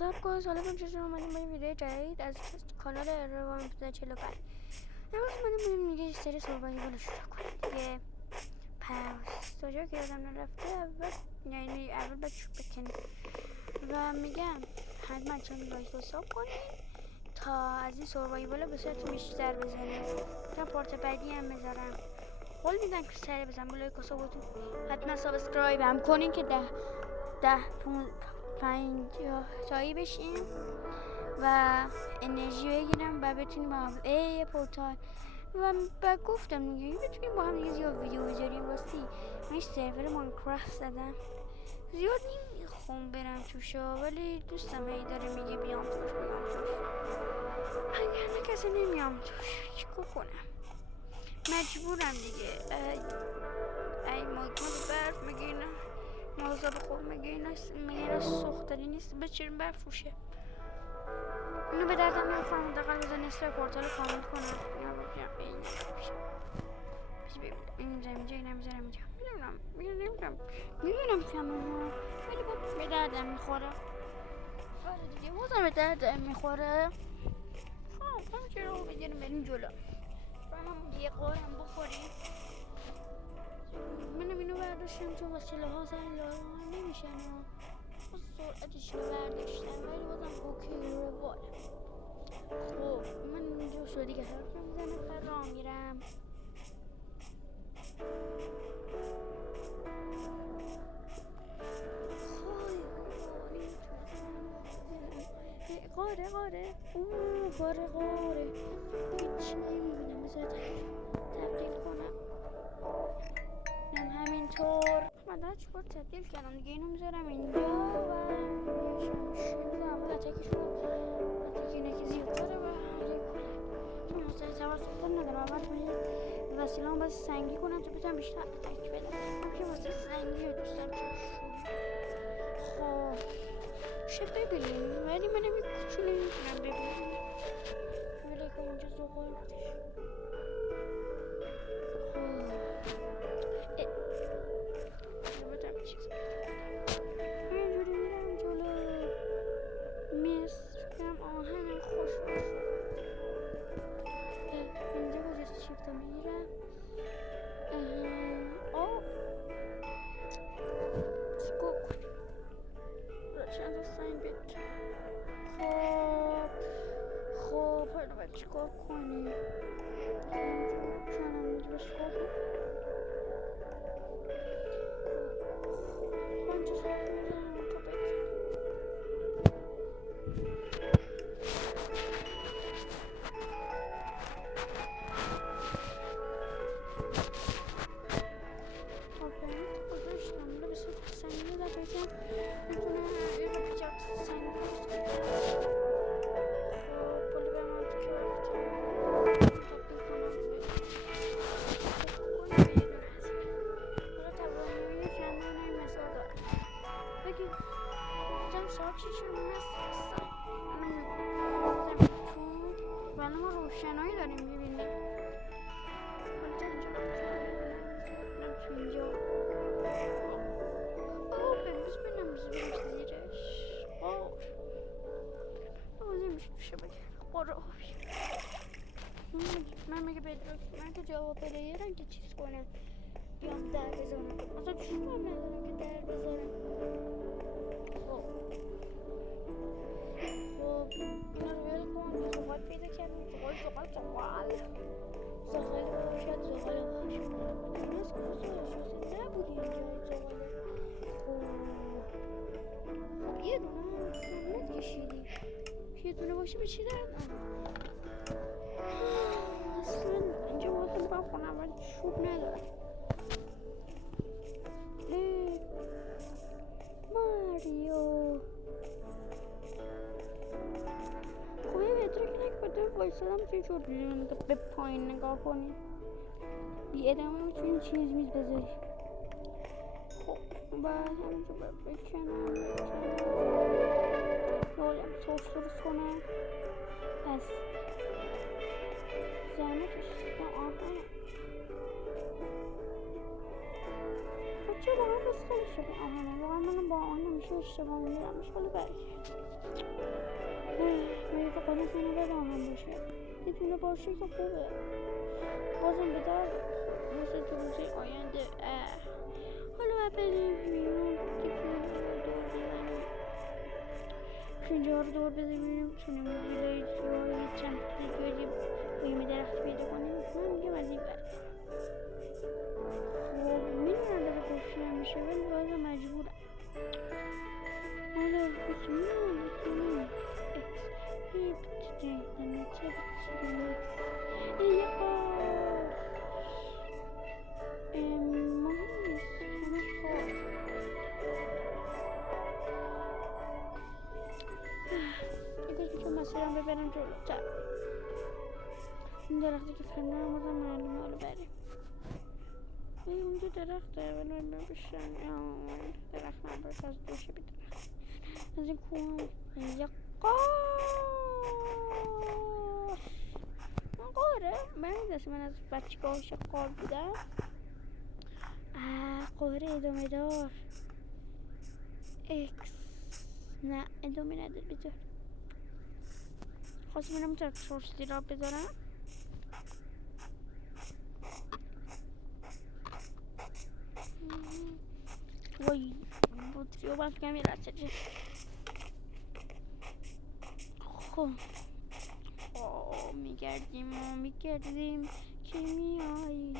سب گاز حالا من چطور اومدیم با این ویدیو جدید از کانال روان 45 امروز اومدیم با یه سری سروایوال شروع کنیم دیگه. پس تا جا که یادم نرفته اول باید چوب بکنیم و میگم حتما چند لایک و ساب کنید تا از این سروایوال به صورت بیشتر بزنیم. تا پارت بعدی هم بذارم، قول میدم که سری بزن با لایک و سابتون. حتما سابسکرایب هم کنین که 50 تایی بشیم و انرژی بگیرم و بتونیم با هم پورتال و گفتم دیگه بتونیم با هم دیگه زیاد ویدیو بذاریم. واسه من سرور ماینکرافت زدم، زیاد نمیخوام برم توشا ولی دوستم هی داره میگه بیام توش اگر کسی نمیام توش چیکار کنم، مجبورم دیگه. ای مایکل برف میگیره موضوع بخور میگیره سوختنی نیست بچرم بفروشه. اینو به دردم نمیخورم دقیقا بزن نصف پورتال کامل کنم. اینجا اینم میذارم اینجا. میدونم کمونه ولی با به دردم میخوره. آره دیگه بازم به دردم میخوره. خب همچه رو بگیرم بریم جلو و هم یه قارم بخوریم. منم اینو برداشتم چون وسیله ها زن لارو نمیشن و سرعتش رو برداشتم ولی بازم اوکی روال. خب من اینجا شو دیگه حرف نمیزنم و راه میرم. قاره قاره هیچ نمیبینم بذار تبدیل کنم. همینطور من دارم چیکار تبدیل کردم دیگه. اینو میذارم اینجا و میذارم و تکیشون اینه که زیادتره و چون مثلا توسط ندارم اول وسیله هم باید سنگی کنم تا بتونم بیشتر اتک بدم. همچه واسه سنگی رو دوست دارم خب شب ببینیم ولی من نمی کوچولو نمیتونم ببینم ولی که اونجا زغال بودش. خب چیز اینجوری میرم جلو میرم آهن خوش اینجا باید شیفت میگیرم. چیکار کنیم چند تا سنگ بید. خب حالا باید چیکار کنیم چونم اینجا باید چیکار کنیم. من چه شاید میزنم تا بگیرم. روشنایی داریم میبینیم من میگه بدرک من که جواب پلیرم که چیز کنم بیام در بزنم اصلا چون هم ندارم که در بزنم. خب اینا رو بیاد کنم یه زغال پیدا کردم زغال شاید زغال این از کجا شده نبودی اینجا زغاله. خب یه دونه هم کشیدیم یه دونه باشه به چی درد اصلا اینجا باید بخونم ولی چوب ندارم. ماریو خب یه مترک نکباده بایستادم توی جور به پایین نگاه کنیم بی ادامه میتونیم چیز میز بذاریم. خب باید همینجا باید بکنم باید سوس درست کنم. پس زحمتش آهنه چه واقعا بس خیلی شده آهنه واقعا منم با آهنه میشه اشتباه میرم مشکل برش خانه‌تون رو هم باشه میتونه باشه که خوبه بازم به در واسه تو روزی آینده حالا باید بریم بیرون اینجا رو دور بزنیم تونیم ویلایت یا یه چند دیگری بویم درخت پیدا کنیم من میگم از این برد خب میدونم داره خوشیم میشه ولی باید مجبورم حالا بکنیم مسیرم ببرم جلوتر این درختی که فهمیدم بازم معلومه حالا بریم اونجا درخته ولی من بشن درخت من باید از دوشه بی درخت از این کوه یه قاره من میدونستی من از بچگاه شقار بودم قاره ادامه دار اکس نه ادامه نداره بذار خواستم اینم ترکتورستی را بذارم وای بطری و بند کنم یه رسته خب میگردیم که میایی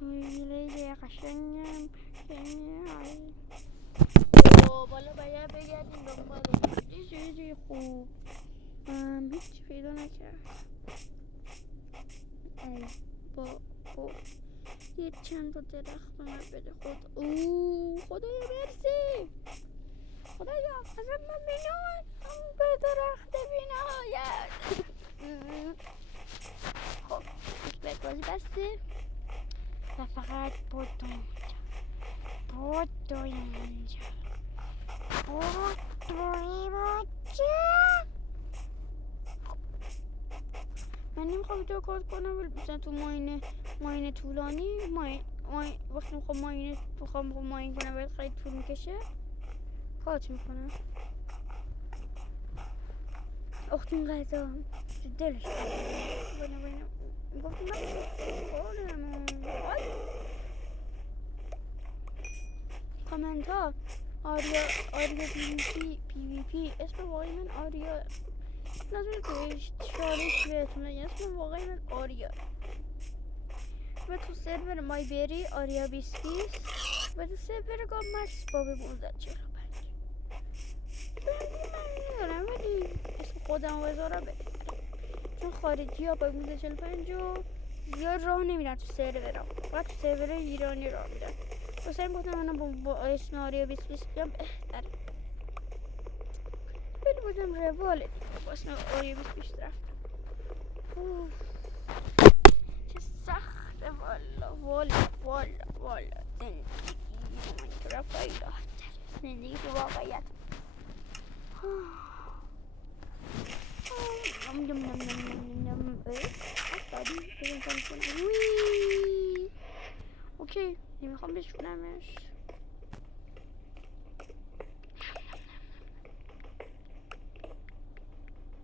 لیلی قشنگم که میایی بالا باید بگردیم دنبال یه چیزی خوب هیچی پیدا نکرد یه چند تا درخت به من بده خدایا مرسی خدایا ازم من بینون به درخت بینهایت خب یک بیت بازی بسته و فقط بودو اینجا من نمیخوام ویدیو کار کنم ولی مثلا تو ماین طولانی وقتی میخوام ماین کنم ولی خیلی طول میکشه کات میکنم اختون غذا دلش بینم گفتم کامنت ها آریا پی وی اسم واقعی من آریا لازم تویش شارش بهتون اسم واقعی من آریا و تو سرور مای بری آریا 20 و تو سرور گام مکس بابی 1545 من ندارم ولی اسم خودم و بذارم چون خارجی ها با 1545 زیاد راه نمیرن تو سرور فقط تو سرور ایرانی راه میرن واسه این گفتم منم با اسم آریا 20 بیام بهتره ولی بودم رواله با اسم آریا 20 رفتم چه سخته والا زندگی من تو را پیدا زندگی تو واقعیت اوکی نمیخوام بشونمش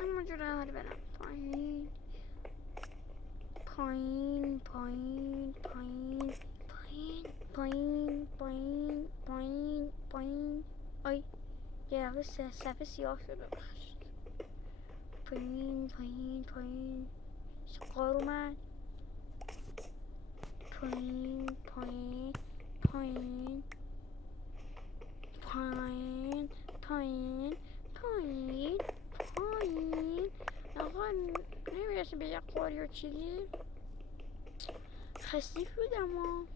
اما جوره حالی برم پایین آی یه دقیقه صفحه سیاه شده بخشت پایین سقار اومد پایین آقا نمیرسه به یک قاری یا چیزی خسیف بودم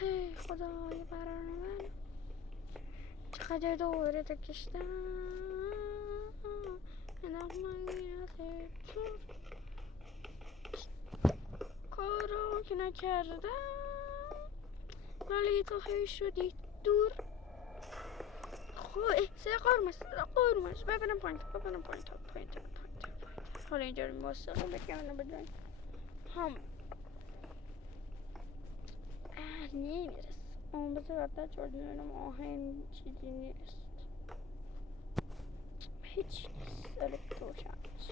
هی خدای برای من چقدر دوره تا کشتم کارو که نکردم ولی تو هی شدی دور سه قرمش ببینم پایین حالا اینجا رو مستقیم بکنم بدون هم نمیرسه اون به صورت جردنم آهن چیزی نیست، هیچ نیست. الکتروشمس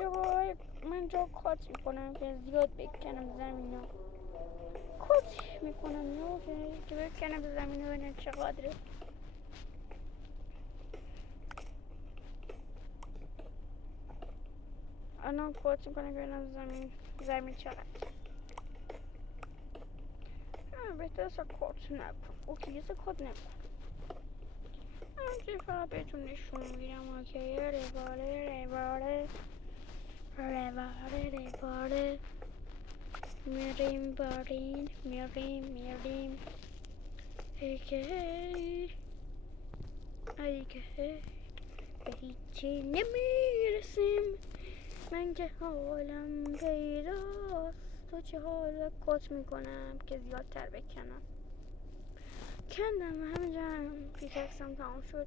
جواب من جا کات میکنم که زیاد بکنم زمین ها، کات میکنم یا که بکنم زمین ها ببینم چقدره. الان کات میکنم که ببینم زمین چقدر. بهتر است کات نکن. اوکی یه کات نکن. همچنین فقط بهتون نشون میگیرم. اوکی رواره میریم بارین میریم ایگه به هیچی نمیرسیم. من که حالم پیداست، تو چه حال کات میکنم که زیادتر بکنم. کندم همینجا پیتکسم تمام شد.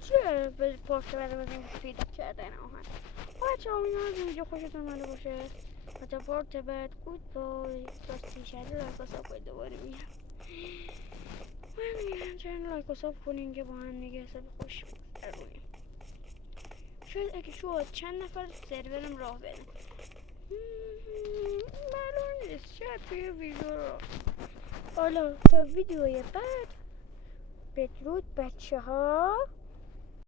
چه به پاشته برده بازیم پیدا کردن آهن. بچه ها این از ویدیو خوشتون اومده باشه و تا پارت بعد گود بای. راستی شده لایک و ساب باید دوباره میگم. من میگم چند لایک و ساب کنین که با هم دیگه حساب خوش بگذرونیم. شاید اگه شد چند نفر سرورم راه برن، معلوم نیست، شاید توی ویدیو رو. حالا تا ویدیوی بعد بدرود بچه ها.